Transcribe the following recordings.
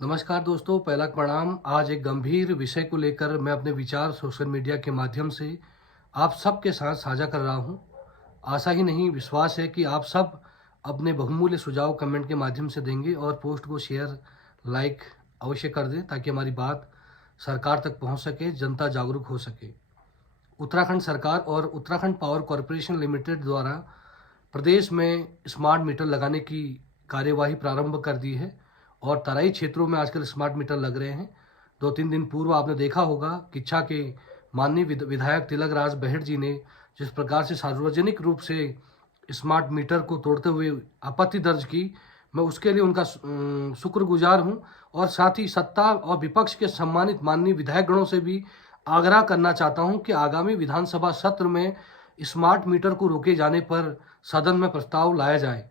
नमस्कार दोस्तों, पहला प्रणाम। आज एक गंभीर विषय को लेकर मैं अपने विचार सोशल मीडिया के माध्यम से आप सबके साथ साझा कर रहा हूं। आशा ही नहीं, विश्वास है कि आप सब अपने बहुमूल्य सुझाव कमेंट के माध्यम से देंगे और पोस्ट को शेयर, लाइक अवश्य कर दें ताकि हमारी बात सरकार तक पहुंच सके, जनता जागरूक हो सके। उत्तराखंड सरकार और उत्तराखंड पावर कॉरपोरेशन लिमिटेड द्वारा प्रदेश में स्मार्ट मीटर लगाने की कार्यवाही प्रारंभ कर दी है और तराई क्षेत्रों में आजकल स्मार्ट मीटर लग रहे हैं। 2-3 दिन पूर्व आपने देखा होगा किच्छा के माननीय विधायक तिलक राज बहेड़ जी ने जिस प्रकार से सार्वजनिक रूप से स्मार्ट मीटर को तोड़ते हुए आपत्ति दर्ज की, मैं उसके लिए उनका शुक्रगुजार हूं। और साथ ही सत्ता और विपक्ष के सम्मानित माननीय विधायक गणों से भी आग्रह करना चाहता हूं कि आगामी विधानसभा सत्र में स्मार्ट मीटर को रोके जाने पर सदन में प्रस्ताव लाया जाए।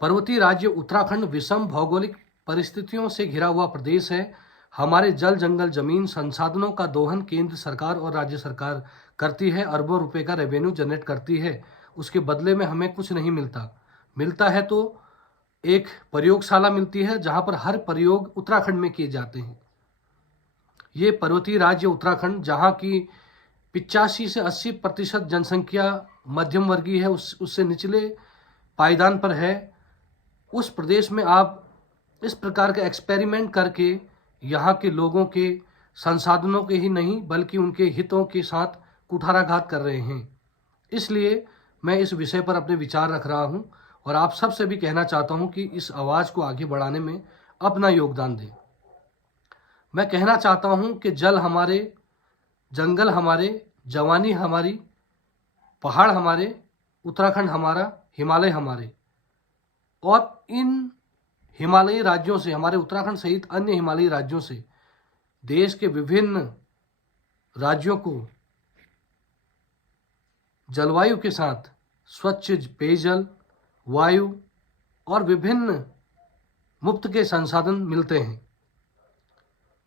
पर्वतीय राज्य उत्तराखंड विषम भौगोलिक परिस्थितियों से घिरा हुआ प्रदेश है। हमारे जल, जंगल, जमीन संसाधनों का दोहन केंद्र सरकार और राज्य सरकार करती है, अरबों रुपए का रेवेन्यू जनरेट करती है। उसके बदले में हमें कुछ नहीं मिलता है तो एक प्रयोगशाला मिलती है जहां पर हर प्रयोग उत्तराखंड में किए जाते हैं। ये पर्वतीय राज्य उत्तराखंड, जहां की 85 से 80% जनसंख्या मध्यम वर्गीय है, उससे निचले पायदान पर है। उस प्रदेश में आप इस प्रकार का एक्सपेरिमेंट करके यहाँ के लोगों के संसाधनों के ही नहीं बल्कि उनके हितों के साथ कुठाराघात कर रहे हैं। इसलिए मैं इस विषय पर अपने विचार रख रहा हूँ और आप सबसे भी कहना चाहता हूँ कि इस आवाज़ को आगे बढ़ाने में अपना योगदान दें। मैं कहना चाहता हूँ कि जल हमारे, जंगल हमारे, जवानी हमारी, पहाड़ हमारे, उत्तराखंड हमारा, हिमालय हमारे। और इन हिमालयी राज्यों से, हमारे उत्तराखंड सहित अन्य हिमालयी राज्यों से देश के विभिन्न राज्यों को जलवायु के साथ स्वच्छ पेयजल, वायु और विभिन्न मुफ्त के संसाधन मिलते हैं।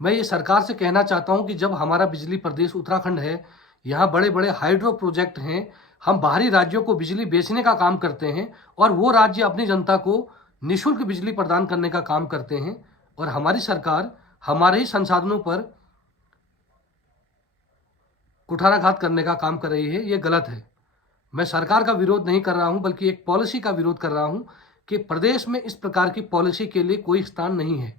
मैं ये सरकार से कहना चाहता हूं कि जब हमारा बिजली प्रदेश उत्तराखंड है, यहाँ बड़े बड़े हाइड्रो प्रोजेक्ट हैं, हम बाहरी राज्यों को बिजली बेचने का काम करते हैं और वो राज्य अपनी जनता को निःशुल्क बिजली प्रदान करने का काम करते हैं, और हमारी सरकार हमारे ही संसाधनों पर कुठाराघात करने का काम कर रही है। ये गलत है। मैं सरकार का विरोध नहीं कर रहा हूं बल्कि एक पॉलिसी का विरोध कर रहा हूं कि प्रदेश में इस प्रकार की पॉलिसी के लिए कोई स्थान नहीं है।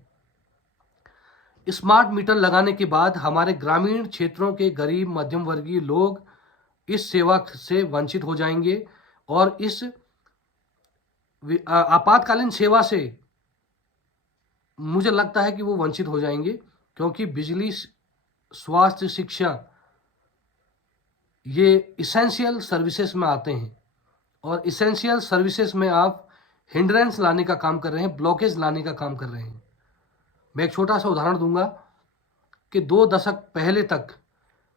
स्मार्ट मीटर लगाने के बाद हमारे ग्रामीण क्षेत्रों के गरीब मध्यम वर्गीय लोग इस सेवा से वंचित हो जाएंगे और इस आपातकालीन सेवा से मुझे लगता है कि वो वंचित हो जाएंगे, क्योंकि बिजली, स्वास्थ्य, शिक्षा ये इसेंशियल सर्विसेज में आते हैं और इसेंशियल सर्विसेज में आप हिंड्रेंस लाने का काम कर रहे हैं, ब्लॉकेज लाने का काम कर रहे हैं। मैं एक छोटा सा उदाहरण दूंगा कि 2 दशक पहले तक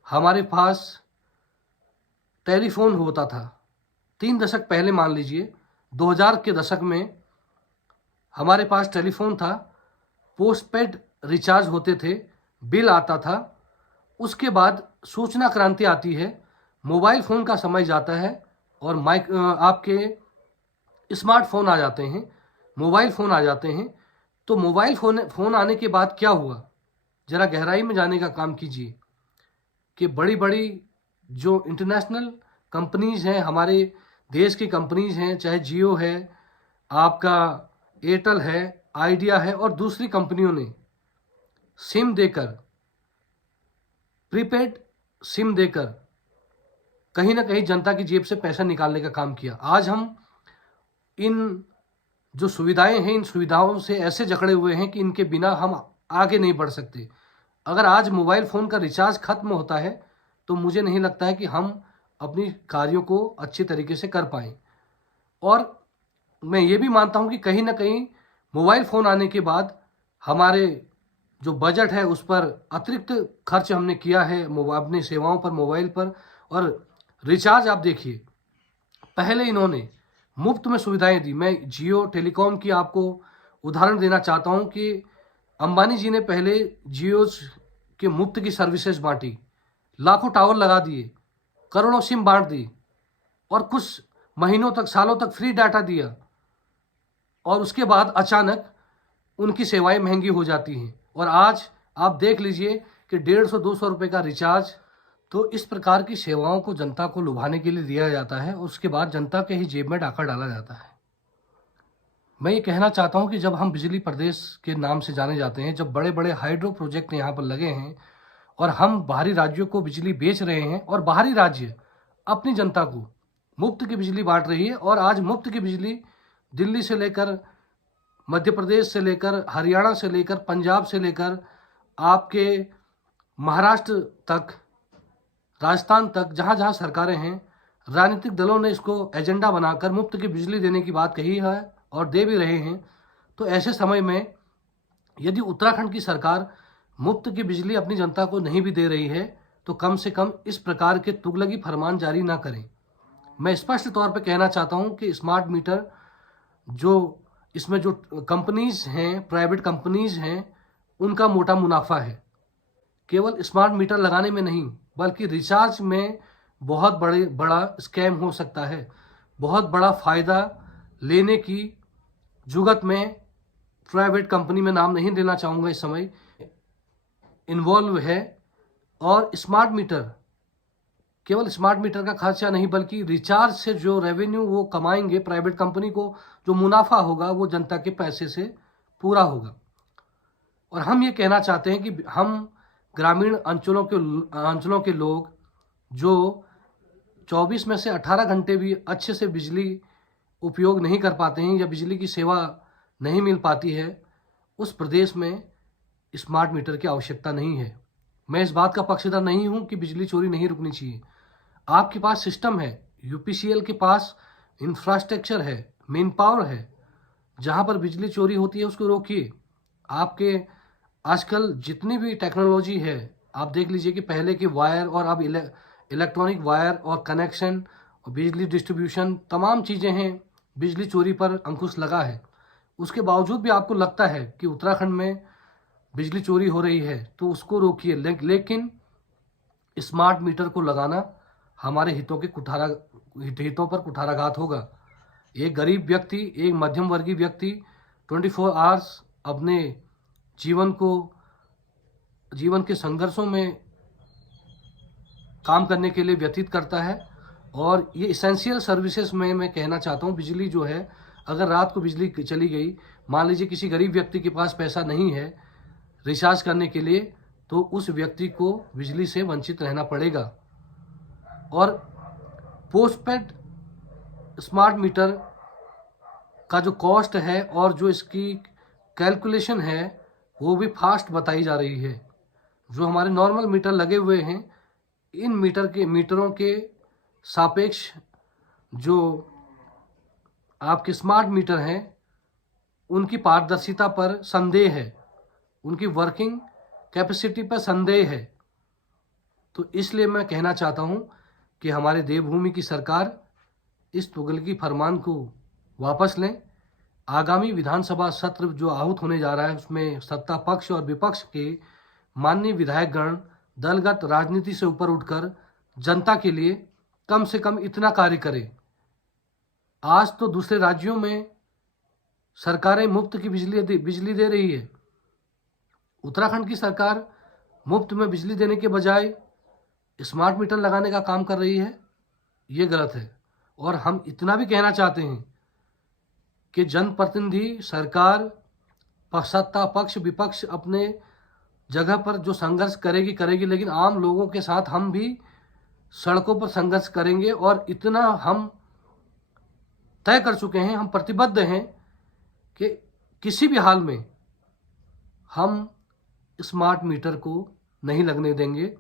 हमारे पास टेलीफोन होता था। 3 दशक पहले, मान लीजिए 2000 के दशक में हमारे पास टेलीफोन था, पोस्टपेड रिचार्ज होते थे, बिल आता था। उसके बाद सूचना क्रांति आती है, मोबाइल फ़ोन का समय जाता है और आपके स्मार्टफोन आ जाते हैं, मोबाइल फ़ोन आ जाते हैं। तो मोबाइल फ़ोन आने के बाद क्या हुआ, ज़रा गहराई में जाने का काम कीजिए कि बड़ी बड़ी जो इंटरनेशनल कंपनीज़ हैं, हमारे देश की कंपनीज़ हैं, चाहे जियो है, आपका एयरटेल है, आइडिया है और दूसरी कंपनियों ने सिम देकर, प्रीपेड सिम देकर कहीं ना कहीं जनता की जेब से पैसा निकालने का काम किया। आज हम इन जो सुविधाएं हैं, इन सुविधाओं से ऐसे जकड़े हुए हैं कि इनके बिना हम आगे नहीं बढ़ सकते। अगर आज मोबाइल फ़ोन का रिचार्ज खत्म होता है तो मुझे नहीं लगता है कि हम अपनी कार्यों को अच्छे तरीके से कर पाएँ। और मैं ये भी मानता हूँ कि कहीं ना कहीं मोबाइल फ़ोन आने के बाद हमारे जो बजट है उस पर अतिरिक्त खर्च हमने किया है, अपनी सेवाओं पर, मोबाइल पर। और रिचार्ज आप देखिए, पहले इन्होंने मुफ्त में सुविधाएं दी। मैं जियो टेलीकॉम की आपको उदाहरण देना चाहता हूं कि अंबानी जी ने पहले जियो के मुफ्त की सर्विसेज बांटी, लाखों टावर लगा दिए, करोड़ों सिम बांट दी और कुछ महीनों तक, सालों तक फ्री डाटा दिया। और उसके बाद अचानक उनकी सेवाएं महंगी हो जाती हैं। और आज आप देख लीजिए कि 150-200 रुपये का रिचार्ज, तो इस प्रकार की सेवाओं को जनता को लुभाने के लिए दिया जाता है, उसके बाद जनता के ही जेब में डाका डाला जाता है। मैं ये कहना चाहता हूँ कि जब हम बिजली प्रदेश के नाम से जाने जाते हैं, जब बड़े बड़े हाइड्रो प्रोजेक्ट यहाँ पर लगे हैं और हम बाहरी राज्यों को बिजली बेच रहे हैं और बाहरी राज्य अपनी जनता को मुफ्त की बिजली बांट रही है, और आज मुफ्त की बिजली दिल्ली से लेकर मध्य प्रदेश से लेकर हरियाणा से लेकर पंजाब से लेकर आपके महाराष्ट्र तक, राजस्थान तक, जहाँ जहाँ सरकारें हैं, राजनीतिक दलों ने इसको एजेंडा बनाकर मुफ्त की बिजली देने की बात कही है और दे भी रहे हैं। तो ऐसे समय में यदि उत्तराखंड की सरकार मुफ्त की बिजली अपनी जनता को नहीं भी दे रही है, तो कम से कम इस प्रकार के तुगलकी फरमान जारी ना करें। मैं स्पष्ट तौर पर कहना चाहता हूं कि स्मार्ट मीटर जो इसमें जो कंपनीज हैं, प्राइवेट कंपनीज हैं, उनका मोटा मुनाफा है। केवल स्मार्ट मीटर लगाने में नहीं, बल्कि रिचार्ज में बहुत बड़ा स्कैम हो सकता है। बहुत बड़ा फायदा लेने की जुगत में प्राइवेट कंपनी में नाम नहीं लेना चाहूँगा इस समय इन्वॉल्व है। और स्मार्ट मीटर, केवल स्मार्ट मीटर का खर्चा नहीं, बल्कि रिचार्ज से जो रेवेन्यू वो कमाएंगे प्राइवेट कंपनी को, जो मुनाफा होगा वो जनता के पैसे से पूरा होगा। और हम ये कहना चाहते हैं कि हम ग्रामीण अंचलों के लोग जो 24 में से 18 घंटे भी अच्छे से बिजली उपयोग नहीं कर पाते हैं या बिजली की सेवा नहीं मिल पाती है, उस प्रदेश में स्मार्ट मीटर की आवश्यकता नहीं है। मैं इस बात का पक्षधर नहीं हूं कि बिजली चोरी नहीं रुकनी चाहिए। आपके पास सिस्टम है, यूपीसीएल के पास इंफ्रास्ट्रक्चर है, मेन पावर है, जहां पर बिजली चोरी होती है उसको रोकिए। आपके आजकल जितनी भी टेक्नोलॉजी है, आप देख लीजिए कि पहले के वायर और अब इलेक्ट्रॉनिक वायर और कनेक्शन और बिजली डिस्ट्रीब्यूशन, तमाम चीज़ें हैं, बिजली चोरी पर अंकुश लगा है। उसके बावजूद भी आपको लगता है कि उत्तराखंड में बिजली चोरी हो रही है, तो उसको रोकिए। लेकिन स्मार्ट मीटर को लगाना हमारे हितों पर कुठाराघात होगा। एक गरीब व्यक्ति, एक मध्यम वर्गीय व्यक्ति 24 आवर्स अपने जीवन के संघर्षों में काम करने के लिए व्यतीत करता है। और ये इसेंशियल सर्विसेज में मैं कहना चाहता हूँ, बिजली जो है, अगर रात को बिजली चली गई, मान लीजिए किसी गरीब व्यक्ति के पास पैसा नहीं है रिचार्ज करने के लिए, तो उस व्यक्ति को बिजली से वंचित रहना पड़ेगा। और पोस्टपेड स्मार्ट मीटर का जो कॉस्ट है और जो इसकी कैलकुलेशन है, वो भी फास्ट बताई जा रही है। जो हमारे नॉर्मल मीटर लगे हुए हैं, इन मीटरों के सापेक्ष जो आपके स्मार्ट मीटर हैं, उनकी पारदर्शिता पर संदेह है, उनकी वर्किंग कैपेसिटी पर संदेह है। तो इसलिए मैं कहना चाहता हूं कि हमारे देवभूमि की सरकार इस तुगलकी फरमान को वापस लें। आगामी विधानसभा सत्र जो आहूत होने जा रहा है, उसमें सत्ता पक्ष और विपक्ष के माननीय विधायकगण दलगत राजनीति से ऊपर उठकर जनता के लिए कम से कम इतना कार्य करें। आज तो दूसरे राज्यों में सरकारें मुफ्त की बिजली दे रही है। उत्तराखंड की सरकार मुफ्त में बिजली देने के बजाय स्मार्ट मीटर लगाने का काम कर रही है। ये गलत है। और हम इतना भी कहना चाहते हैं कि जनप्रतिनिधि, सरकार, सत्ता पक्ष विपक्ष अपने जगह पर जो संघर्ष करेगी, लेकिन आम लोगों के साथ हम भी सड़कों पर संघर्ष करेंगे। और इतना हम तय कर चुके हैं, हम प्रतिबद्ध हैं कि किसी भी हाल में हम स्मार्ट मीटर को नहीं लगने देंगे।